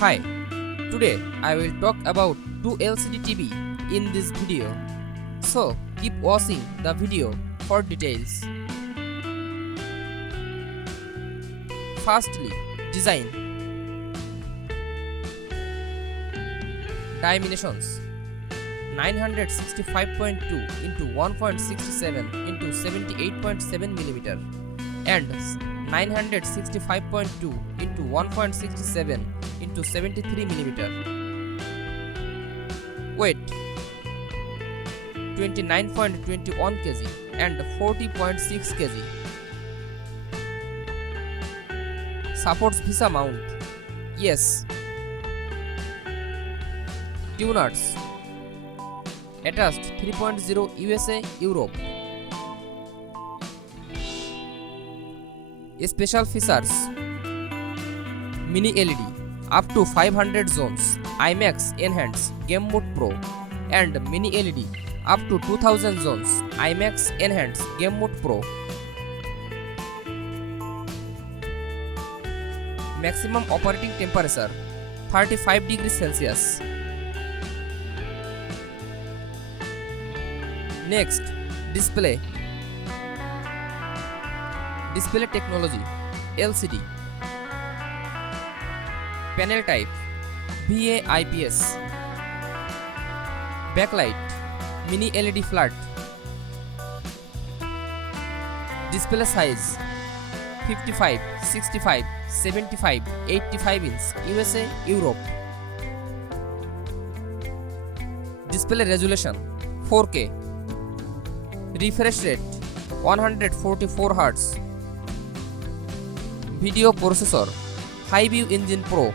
Hi, today I will talk about two LCD TV in this video. So keep watching the video for details. Firstly, design. Dimensions 965.2 into 1.67 into 78.7 mm and 965.2 into 1.67 into 73 mm. Weight 29.21 kg and 40.6 kg. Supports Visa mount. Yes. Tuners. Attached 3.0 USA Europe. Special features: Mini LED up to 500 zones, IMAX Enhanced Game Mode Pro, and Mini LED up to 2000 zones, IMAX Enhanced Game Mode Pro. Maximum operating temperature 35 degrees Celsius. Next, display. Display technology LCD. Panel type VA IPS. Backlight Mini LED flat. Display size 55, 65, 75, 85 inch USA Europe. Display resolution 4K. Refresh rate 144 Hz. Video processor Reveiw Engine Pro.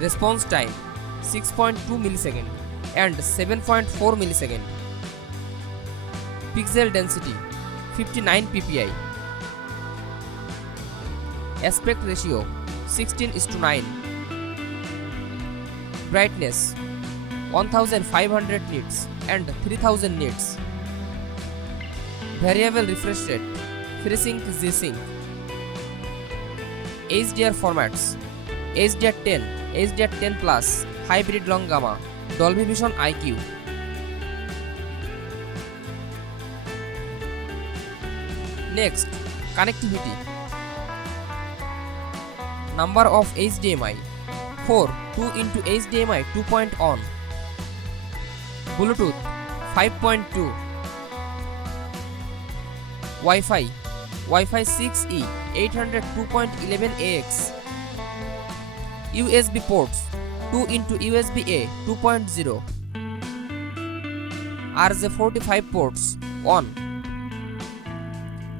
Response time 6.2 millisecond and 7.4 millisecond. Pixel density 59 ppi. Aspect ratio 16:9. Brightness 1500 nits and 3000 nits. Variable refresh rate, FreeSync G-Sync. HDR formats HDR10, HDR10 Plus, Hybrid Long Gamma, Dolby Vision IQ. Next, connectivity. Number of HDMI 4, 2 into HDMI 2.1. Bluetooth 5.2. Wi-Fi 6E 802.11ax. USB ports 2 into USB-A 2.0. RJ45 ports 1.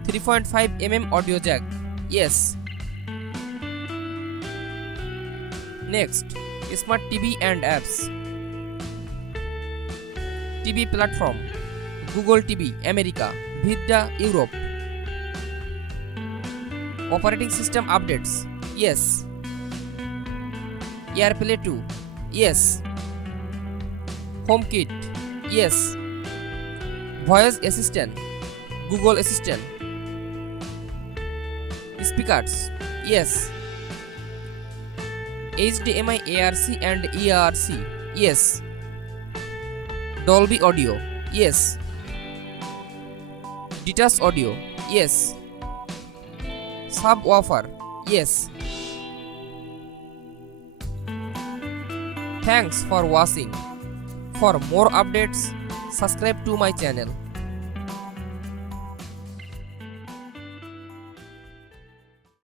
3.5 mm audio jack. Yes. Next, Smart TV and apps. TV platform Google TV America, Vida Europe. Operating system updates. Yes. AirPlay 2. Yes. HomeKit. Yes. Voice assistant Google Assistant. Speakers. Yes. HDMI ARC and ERC. Yes. Dolby audio. Yes. Detached audio. Yes. Subwoofer. Yes. Thanks for watching. For more updates, subscribe to my channel.